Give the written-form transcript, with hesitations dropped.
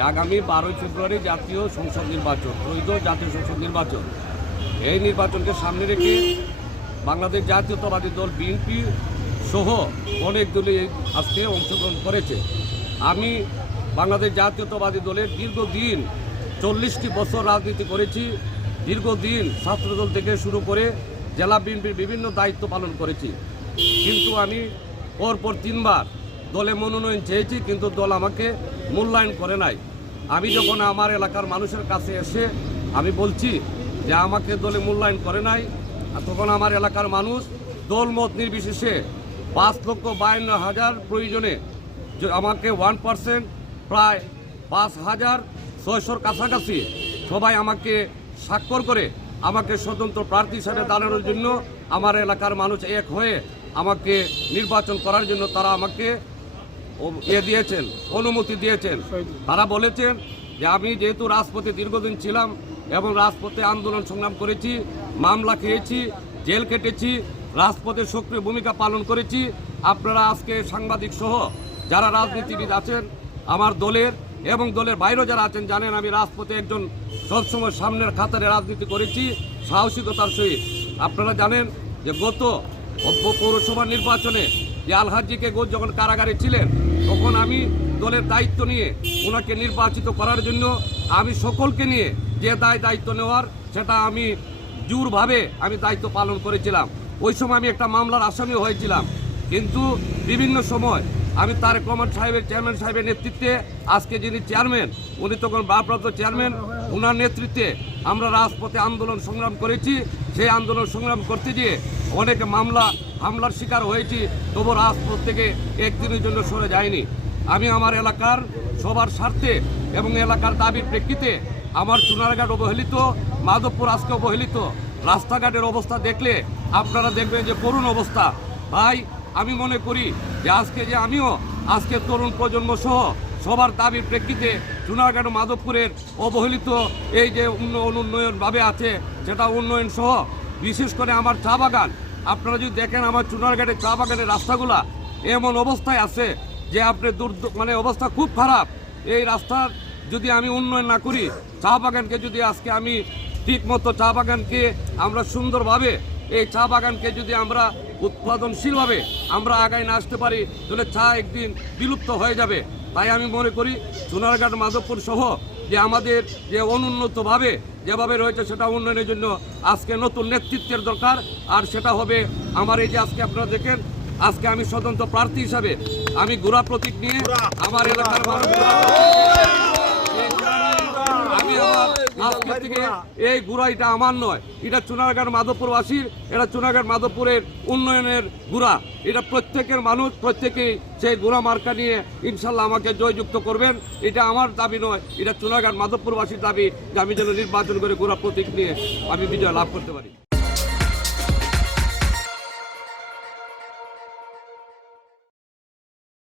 যে আগামী 12 ফেব্রুয়ারি জাতীয় সংসদ নির্বাচন, ত্রয়োদশ জাতীয় সংসদ নির্বাচন, এই নির্বাচনকে সামনে রেখে বাংলাদেশ জাতীয়তাবাদী দল বিএনপি সহ অনেক দলই আজকে অংশগ্রহণ করেছে। আমি বাংলাদেশ জাতীয়তাবাদী দলের দীর্ঘদিন 40টি বছর রাজনীতি করেছি। দীর্ঘদিন ছাত্রদল থেকে শুরু করে জেলা বিএনপির বিভিন্ন দায়িত্ব পালন করেছি। কিন্তু আমি পরপর 3বার দলে মনোনয়ন চেয়েছি, কিন্তু দল আমাকে মূল্যায়ন করে নাই। আমি যখন আমার এলাকার মানুষের কাছে এসে আমি বলছি যে আমাকে দলে মূল্যায়ন করে নাই, তখন আমার এলাকার মানুষ দলমত নির্বিশেষে 5,52,000 প্রয়োজনে আমাকে 1% প্রায় 5,600 কাছাকাছি সবাই আমাকে স্বাক্ষর করে আমাকে স্বতন্ত্র প্রার্থী হিসাবে দাঁড়ানোর জন্য আমার এলাকার মানুষ এক হয়ে আমাকে নির্বাচন করার জন্য তারা আমাকে দিয়েছেন, অনুমতি দিয়েছেন। তারা বলেছেন যে আমি যেহেতু রাজপথে দীর্ঘদিন ছিলাম এবং রাজপথে আন্দোলন সংগ্রাম করেছি, মামলা খেয়েছি, জেল কেটেছি, রাজপথে সক্রিয় ভূমিকা পালন করেছি, আপনারা আজকে সাংবাদিক সহ যারা রাজনীতিবিদ আছেন আমার দলের এবং দলের বাইরেও যারা আছেন জানেন আমি রাজপথে একজন সবসময় সামনের কাতারে রাজনীতি করেছি সাহসিকতার সহিত। আপনারা জানেন যে গত পৌরসভা নির্বাচনে যে আলহাজিকে যখন কারাগারে ছিলেন তখন আমি দলের দায়িত্ব নিয়ে ওনাকে নির্বাচিত করার জন্য আমি সকলকে নিয়ে যে দায়িত্ব নেওয়ার সেটা আমি জোরভাবে আমি দায়িত্ব পালন করেছিলাম। ওই সময় আমি একটা মামলার আসামি হয়েছিলাম, কিন্তু বিভিন্ন সময় আমি তারেক রহমান সাহেবের চেয়ারম্যান সাহেবের নেতৃত্বে আজকে যিনি চেয়ারম্যান উনি তখন ভারপ্রাপ্ত চেয়ারম্যান, ওনার নেতৃত্বে আমরা রাজপথে আন্দোলন সংগ্রাম করেছি। সেই আন্দোলন সংগ্রাম করতে গিয়ে অনেকে হামলার শিকার হয়েছি, তবু রাজপথ থেকে একদিনের জন্য সরে যায়নি। আমি আমার এলাকার সবার স্বার্থে এবং এলাকার দাবির প্রেক্ষিতে আমার চুনারঘাট অবহেলিত, মাধবপুর আজকে অবহেলিত, রাস্তাঘাটের অবস্থা দেখলে আপনারা দেখবেন যে করুণ অবস্থা। ভাই আমি মনে করি যে আমিও আজকে তরুণ প্রজন্ম সহ সবার দাবির প্রেক্ষিতে চুনারঘাট ও মাধবপুরের অবহেলিত এই যে উন্নয়নভাবে আছে সেটা উন্নয়ন সহ বিশেষ করে আমার চা বাগান, আপনারা যদি দেখেন আমার চুনারঘাটের চা বাগানের রাস্তাগুলা এমন অবস্থায় আছে যে আপনার অবস্থা খুব খারাপ। এই রাস্তার যদি আমি উন্নয়ন না করি, চা বাগানকে যদি আজকে আমি ঠিক মতো চা বাগানকে আমরা সুন্দরভাবে এই চা বাগানকে যদি আমরা উৎপাদনশীলভাবে আমরা আগায় না আসতে পারি তাহলে চা একদিন বিলুপ্ত হয়ে যাবে। তাই আমি মনে করি চুনারঘাট মাধবপুর সহ যে আমাদের যে অনুন্নতভাবে যেভাবে রয়েছে সেটা উন্নয়নের জন্য আজকে নতুন নেতৃত্বের দরকার। আর সেটা হবে আমার এই যে আজকে আপনারা দেখেন আজকে আমি স্বতন্ত্র প্রার্থী হিসাবে আমি ঘোড়া প্রতীক নিয়ে আমার এলাকার মানুষ আজকে থেকে এই ঘোড়া এটা আমার নয়, এটা চুনারঘাট মাধবপুরবাসীর, এটা চুনারঘাট মাধবপুরের উন্নয়নের ঘোড়া। এটা প্রত্যেকের মানুষ প্রত্যেকেই সেই ঘোড়া মার্কা নিয়ে ইনশাল্লাহ আমাকে জয়যুক্ত করবেন। এটা আমার দাবি নয়, এটা চুনারঘাট মাধবপুরবাসীর দাবি যে আমি যেন নির্বাচন করে ঘোড়া প্রতীক নিয়ে আমি বিজয় লাভ করতে পারি।